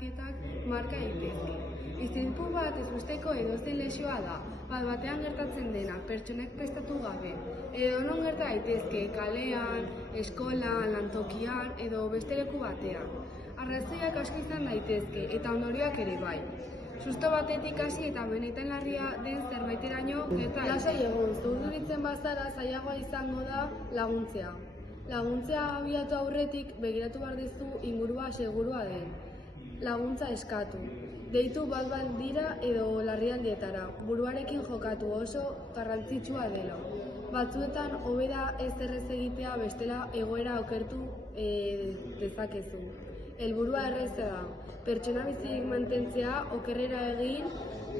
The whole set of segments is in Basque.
aldaketak marka daitezke. Istripu bat ezusteko edozein lesioa da, bat-batean gertatzen dena, pertsonek prestatu gabe. Edonon gerta daitezke, kalean, eskolan, lantokian edo beste leku batean. Arrazoiak asko izan daitezke eta ondorioak ere bai. Susto batetik hasi eta benetan larria den zerbaiteraino gerta. Lasai egon, zurduritzen bazara zailagoa izango da laguntzea. Laguntzea abiatu aurretik begiratu behar duzu ingurua segurua den. Laguntza eskatu. Deitu bat dira edo larrialdietara. Buruarekin jokatu oso garrantzitsua dela. Batzuetan hobe da ez errez egitea bestela egoera okertu dezakezu. Helburua erreza da. Pertsona bizirik mantentzea, okerrera egin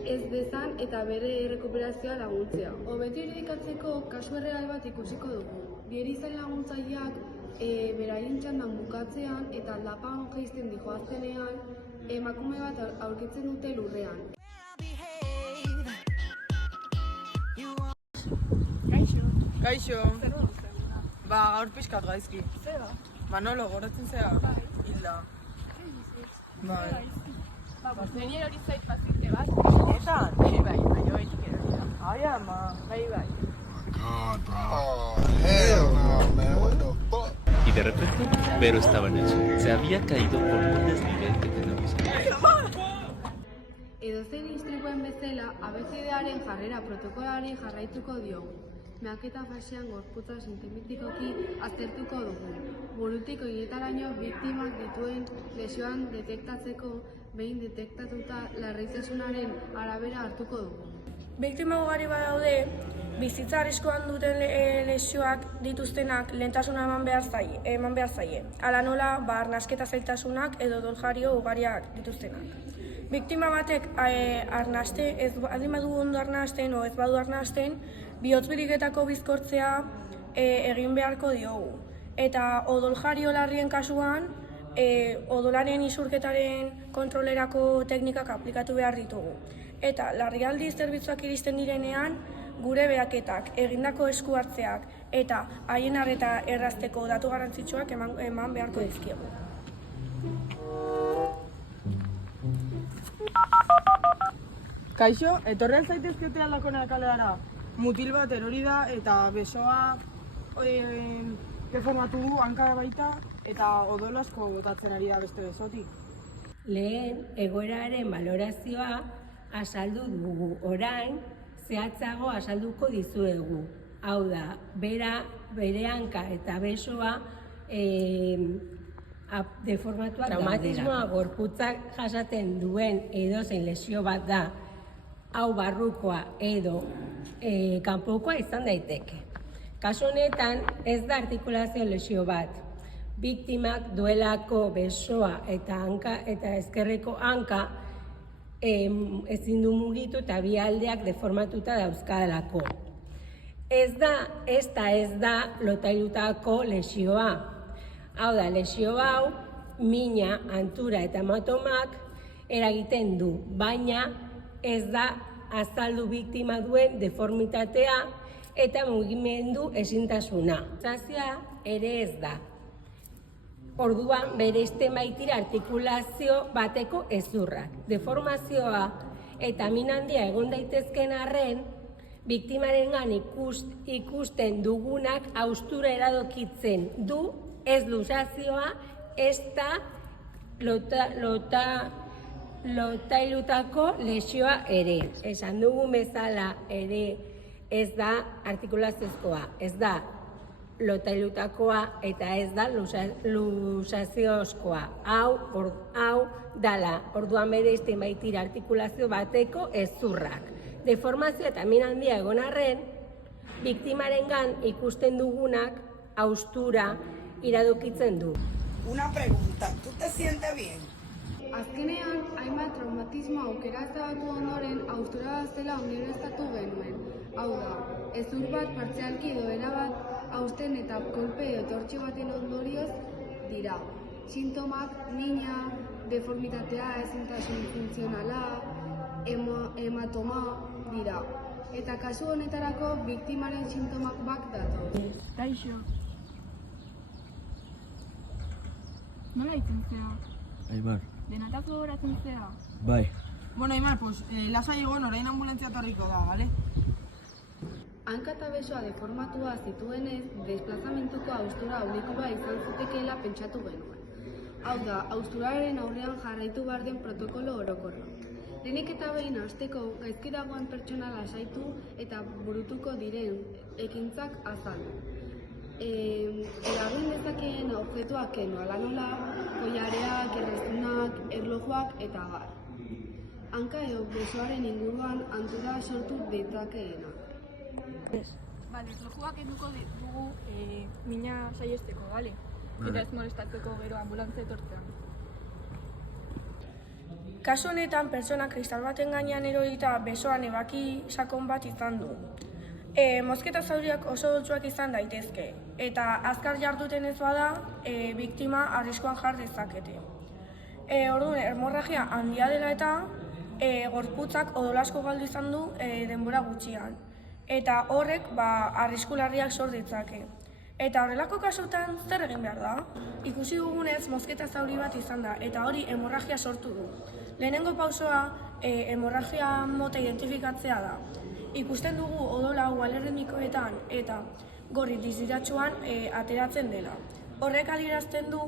ez dezan eta bere errekuperazioa laguntzea. Hobeto irudikatzeko kasu erreal bat ikusiko dugu. Bi erizain laguntzaileak beraien txandan bukatzean eta aldapan jaisten dijoaztenean emakume bat aurkitzen dute lurrean. Kaixo. Kaixo. Zer da? Gaur pixkat gaizki. Zer da? Manolo, goratzen zea? Hilda. Bai. Nien hori zait paziente bat. Esan? Bai, baina haitik erorita. Ai, ama. Bai. God, bro. Oh, hell no, man. What the fuck? Y de repente, Vero estaba en el suelo. Se había caído por un desnivel que tenemos. Edozein istripuen bezala, ABCDaren jarrera protokolari jarraituko diogu. Meaketa fasean gorputza sintomatikoki aztertuko dugu. Burutik oinetaraino biktimak dituen lesioan detektatzeko, behin detektatuta larritasunaren arabera hartuko dugu. Biktima ugari badaude, bizitza arriskuan duten lesioak dituztenak lehentasuna eman behar zaie. Hala nola, arnasketa zailtasunak edo doljario ugariak dituztenak. Biktima batek aldin badu ondo arnasten o ez badu arnasten, bihotz-biriketako bizkortzea egin beharko diogu. Eta odoljario larrien kasuan, odolaren isurketaren kontrolerako teknikak aplikatu behar ditugu. Eta larrialdi zerbitzuak iristen direnean, gure behaketak, egindako esku hartzeak eta haien arreta errazteko datu garrantzitsuak eman beharko dizkiegu. Kaixo, etorrean zaitezkete aldakonea kaleara. Mutil bat erori da eta besoa deformatu du hanka baita eta odol asko botatzen ari da beste besotik. Lehen egoeraren balorazioa azaldu dugu, orain zehatzago azalduko dizuegu. Hau da, bere hanka eta besoa deformatuak traumatismoa gorputzak jasaten duen edozein lesio bat da, hau barrukoa edo kanpokoa izan daiteke. Kasu honetan ez da artikulazio lesio bat. Biktimak duelako besoa eta hanka eta ezkerreko hanka ezin du mugitu eta bi aldeak deformatuta dauzkadalako. Ez da lotailutako lesioa. Hau da, lesio hau, mina, hantura eta hematomak eragiten du, baina ez da azaldu biktima duen deformitatea eta mugimendu ezintasuna. Zazia ere ez da. Orduan, bereizten baitira artikulazio bateko hezurrak. Deformazioa eta min handia egon daitezken arren, biktimarengan ikusten dugunak haustura eradokitzen du, ez luzazioa, ez da lotailutako lesioa ere. Esan dugun bezala ere ez da artikulaziozkoa, ez da lotailutakoa eta ez da luzaziozkoa. Hau dala, orduan bereizten baitira artikulazio bateko hezurrak. Deformazio eta min handia egon arren, biktimarengan ikusten dugunak haustura iradokitzen du. Una pregunta, ¿tú te sientes bien? Azkenean, hainbat traumatismo aukera ezabatu ondoren haustura zela ondorioztatu genuen. Hau da, hezur bat partzialki edo erabat hausten eta kolpe edo tortxo baten ondorioz dira. Sintomak, mina, deformitatea, ezintasun funtzionala, hematoma dira. Eta kasu honetarako biktimaren sintomak bat datoz. Kaixo. Nola ditzen zea? Aibar, Denataz gogoratzen zea. Bai. Bueno, Aimar, pues lasai egon orain ambulantzia etorriko da, bale? Hanka eta besoa deformatua zituenez, desplazamentuko haustura aurrekoa izan zitekeela pentsatu genuen. Hau da, hausturaren aurrean jarraitu behar den protokolo orokorra. Lehenik eta behin hasteko gaizki dagoen pertsona lasaitu eta burutuko diren ekintzak azaldu. Eragin dezakeen objektuak keno, ala nola, koilareak, errezunak, erlojuak eta abar. Hanka edo besoaren inguruan hantura sortu ditzakeena. Bale, erlojuak enduko dugu mina saiesteko, bale? Eta ez molestatzeko gero ambulantzia etortzean. Kasu honetan, pertsona kristal baten gainean erorita besoan ebaki sakon bat izan du. Mozketa zauriak oso dotsuak izan daitezke, eta azkar jarduten ez bada, biktima arriskuan jar dezakete. Orduan, hemorragia handia dela eta gorputzak odolasko galdu izan du denbora gutxian. Eta horrek arrisku larriak sor ditzake. Eta horrelako kasutan zer egin behar da? Ikusi dugunez mozketa zauri bat izan da, eta hori hemorragia sortu du. Lehenengo pausoa hemorragia mota identifikatzea da. Ikusten dugu odola hau alergikoetan eta gorri diziratsuan ateratzen dela. Horrek adierazten du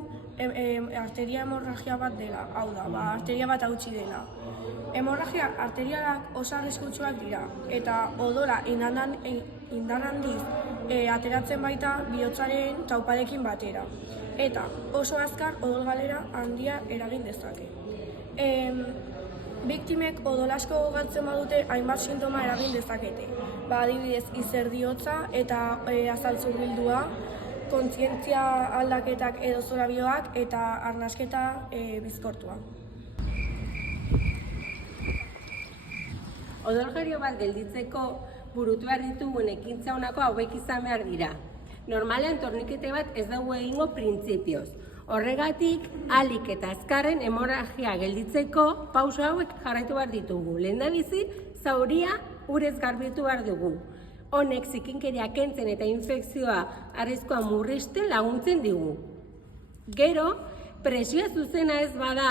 arteria hemorragia bat dela, hau da, arteria bat hautsi dela. Hemorragia arterialak oso arriskutsuak dira, eta odola indar handiz ateratzen baita bihotzaren tauparekin batera. Eta oso azkar odol galera handia eragin dezake. Biktimek odolasko galtzen badute hainbat sintoma eragin dezakete. Adibidez, izerdiotza eta azal zurbildua, kontzientzia aldaketak edo zorabioak eta arnasketa bizkortua. Odolgario bat gelditzeko burutu behar ditugun ekintza honako hauek izan behar dira. Normalean tornikete bat ez dugu egingo printzipioz. Horregatik, ahalik eta azkarren hemorragia gelditzeko pauso hauek jarraitu behar ditugu. Lehendabizi, zauria urez garbitu behar dugu. Honek zikinkeria kentzen eta infekzioa arriskua murrizten laguntzen digu. Gero, presioa zuzena ez bada,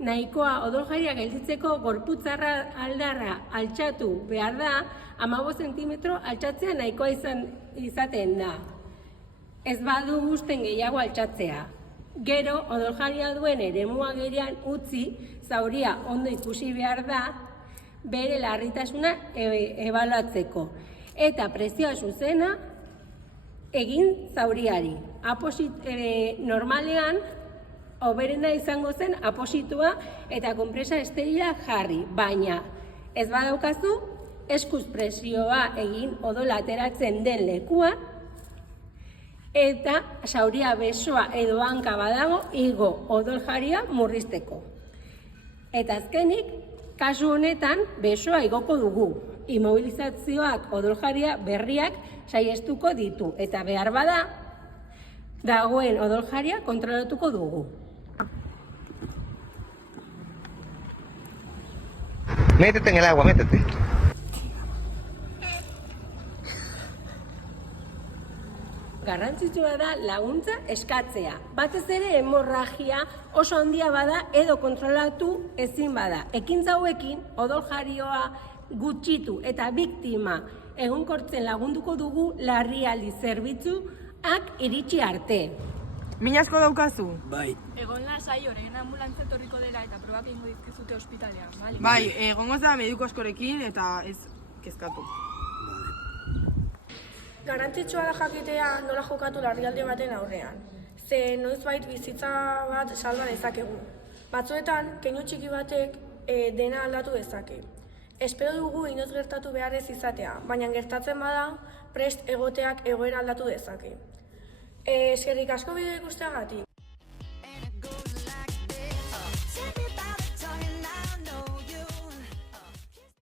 nahikoa odolgaria gelditzeko gorputzarra aldarra altxatu behar da, 15 zentimetro altxatzea nahikoa izaten da. Ez badu gusten gehiago altxatzea. Gero, odolgaria duen eremua gerean utzi, zauria ondo ikusi behar da, bere larritasuna ebaluatzeko. Eta presioa zuzena egin zauriari. Normalean, hoberena izango zen apositua eta konpresa esterila jarri, baina ez badaukazu, eskuz presioa egin odola ateratzen den lekua eta zauria besoa edo hanka badago igo odoljaria murrizteko. Eta azkenik, kasu honetan besoa igoko dugu. Immobilizazioak odoljaria berriak saiestuko ditu eta behar bada dagoen odoljaria kontrolatuko dugu. Métete en el agua, métete. Garrantzitsua da laguntza eskatzea. Batez ere hemorragia oso handia bada edo kontrolatu ezin bada. Ekintza hauekin odoljarioa gutxitu eta biktima egonkortzen lagunduko dugu larrialdi zerbitzuak iritsi arte. Min asko daukazu? Bai. Egon lasai orain anbulantzia etorriko dela eta probak egingo dizkizute ospitalean, bale? Bai, egongo da mediku askorekin eta ez kezkatu. Garrantzitsua da jakitea nola jokatu larrialdi baten aurrean. Ze noizbait bizitza bat salba dezakegu. Batzuetan, keinu txiki batek dena aldatu dezake. Espero dugu inoiz gertatu behar ez izatea, baina gertatzen bada, prest egoteak egoera aldatu dezake. Eskerrik asko bideo ikusteagatik.